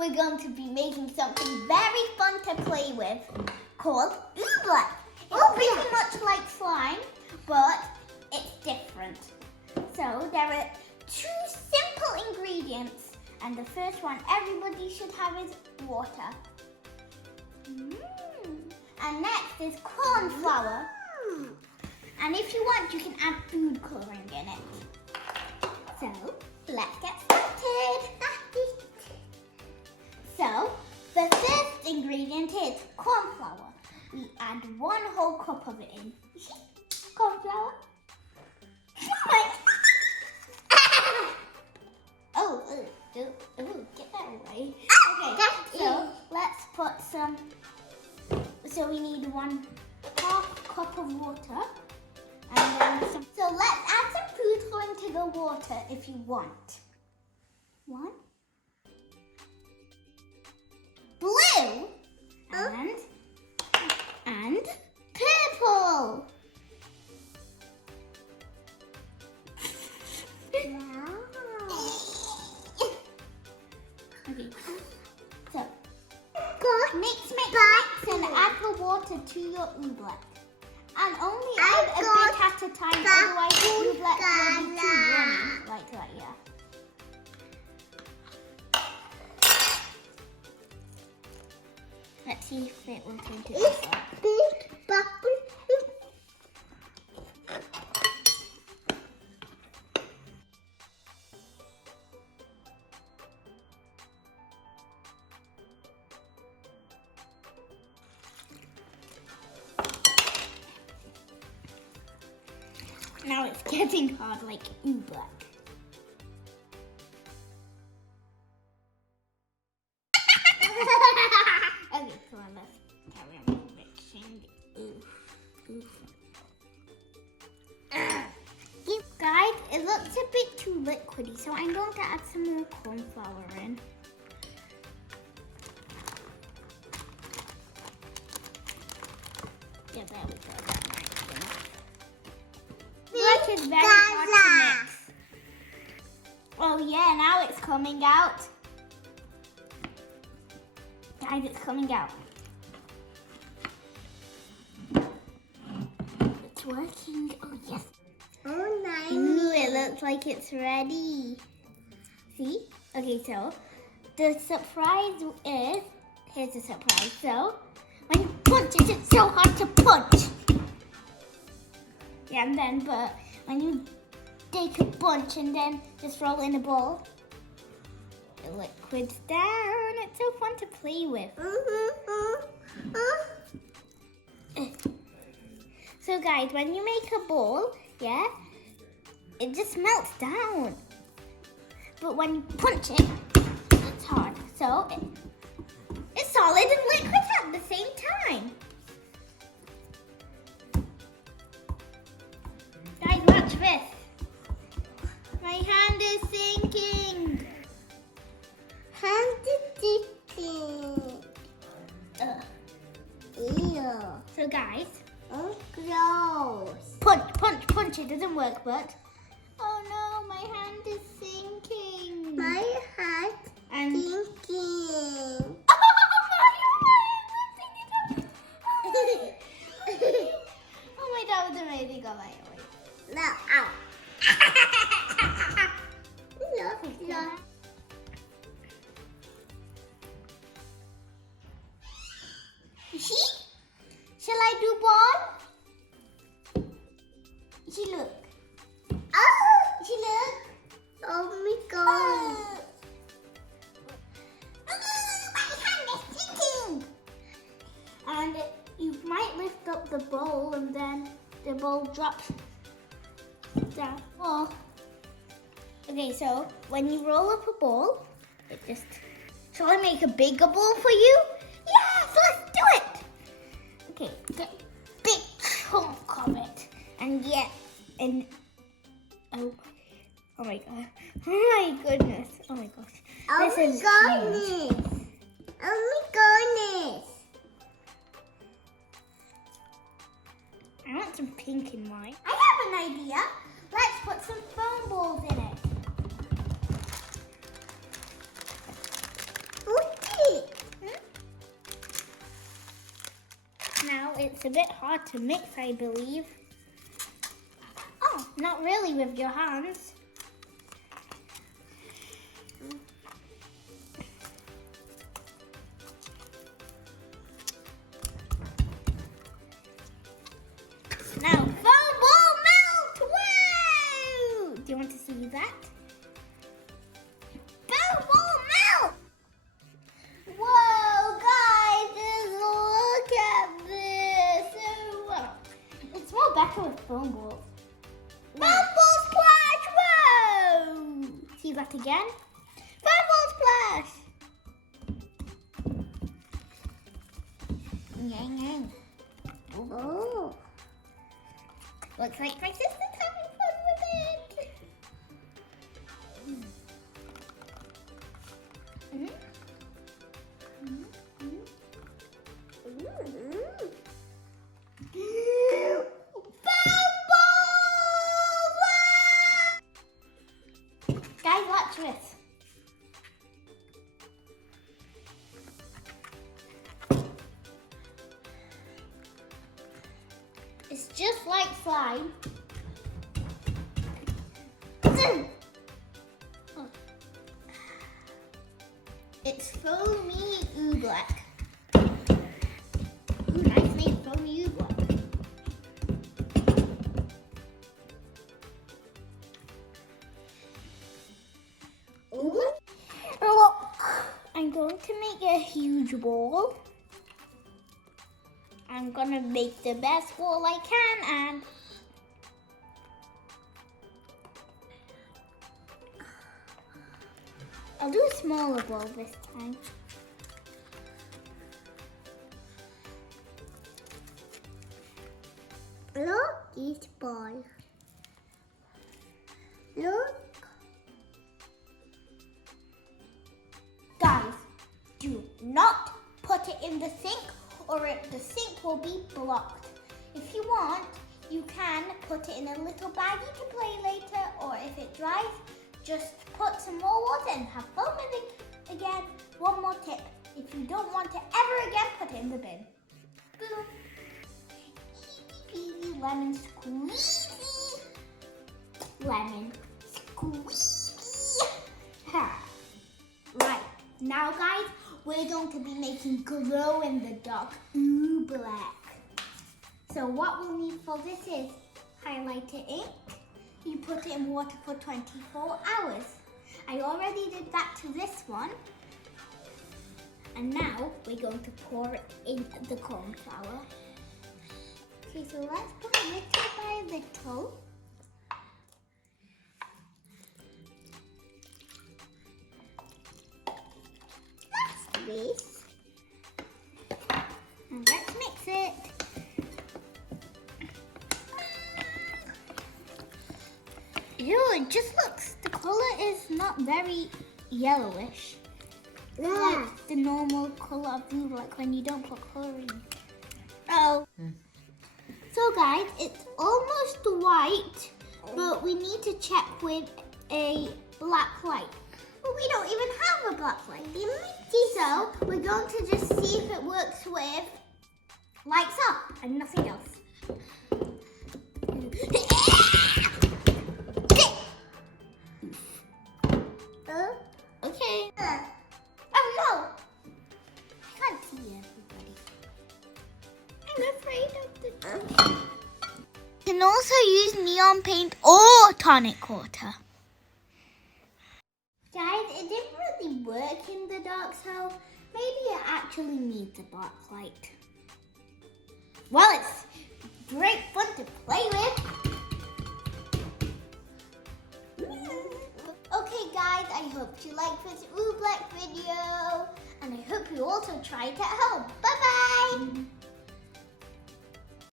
we're going to be making something very fun to play with called Ooblek. It's pretty much like slime, but it's different. So there are 2 simple ingredients, and the first one everybody should have is water. And next is corn flour. And if you want, you can add food coloring in it. So let's get started. So the first ingredient is corn flour. We add 1 whole cup of it in. You see? Corn flour. Get that away. Okay, so let's put some. So we need 1/2 cup of water, and then some. So let's add some food coloring to the water if you want. 1. Blue and purple. Okay. So mix and add the water to your Ooblek. And only add a bit at a time, otherwise the Ooblek will be too runny. Like that, yeah. Let's see if it will turn to this one. Now it's getting hard like Ooblek. Okay, come on, let's carry on mixing. Guys, it looks a bit too liquidy, so I'm going to add some more corn flour in. Yeah, there we go. That is very hard to mix. Oh yeah, now it's coming out. Guys, it's coming out. It's working. Oh yes. Oh nice. Ooh, it looks like it's ready. See? Okay, so the surprise is, here's the surprise. So when you punch it, it's so hard to punch. Yeah, and then, but when you take a bunch and then just roll in a ball, the liquid's down. It's so fun to play with. So guys, when you make a ball, yeah, it just melts down. But when you punch it, it's hard. So it's solid and liquid at the same time. Guys, watch this. My hand is sinking. Hand is sinking. Ew. So guys, gross. Punch. It doesn't work, but oh no, my hand is sinking. My hand is sinking. Oh my, that was amazing. Oh my. No, ow. No. You see? Shall I do ball? She look. Oh, she look. Oh my god. My hand is sinking. And you might lift up the bowl and then the bowl drops down. Oh. Okay, so when you roll up a ball, it just. Shall I make a bigger ball for you? Yes, let's do it. Okay, get a big chunk of it, and oh my god, oh my goodness, oh my gosh, this is huge. Oh my goodness. I want some pink in mine. I have an idea. Let's put some foam balls in it. Ooh. it's a bit hard to mix, I believe. Oh, not really with your hands. Now, foam ball melt! Whoa! Do you want to see that? Foam ball melt! Whoa, guys, just look at this. Oh, it's more better with foam balls. Foam ball splash! Whoa! See that again? Foam ball splash! Yang. Oh. Looks like my sister's having fun with it. Guys, watch this. It's just like slime. Oh. It's foamy Ooblek. Ooh, nice name, foamy Ooblek. Look, I'm going to make a huge ball. I'm gonna make the best ball I can, and I'll do a smaller ball this time. Look, this ball. Look. Guys, do not put it in the sink, or the sink will be blocked. If you want, you can put it in a little baggie to play later, or if it dries, just put some more water and have fun with it again. One more tip, if you don't want it ever again, put it in the bin. Boom. Easy peasy lemon squeezy. Lemon squeezy. Right, now guys, we're going to be making glow-in-the-dark Ooblek. So what we'll need for this is highlighter ink. You put it in water for 24 hours. I already did that to this one. And now we're going to pour it in the cornflour. Okay, so let's put it little by little. This. And let's mix it. Ew, it just looks, the colour is not very yellowish. Yeah. Like the normal colour of blue, like when you don't put chlorine. Oh. So guys, it's almost white, but we need to check with a black light. But we don't even have a black light. So we're going to just see if it works with lights up and nothing else. Okay. Oh no! I can't see everybody. I'm afraid of the... You can also use neon paint or tonic water. Guys, it didn't really work in the dark, so maybe it actually needs a black light. Well, it's great fun to play with. Okay guys, I hope you liked this Ooblek video, and I hope you also try it at home. Bye!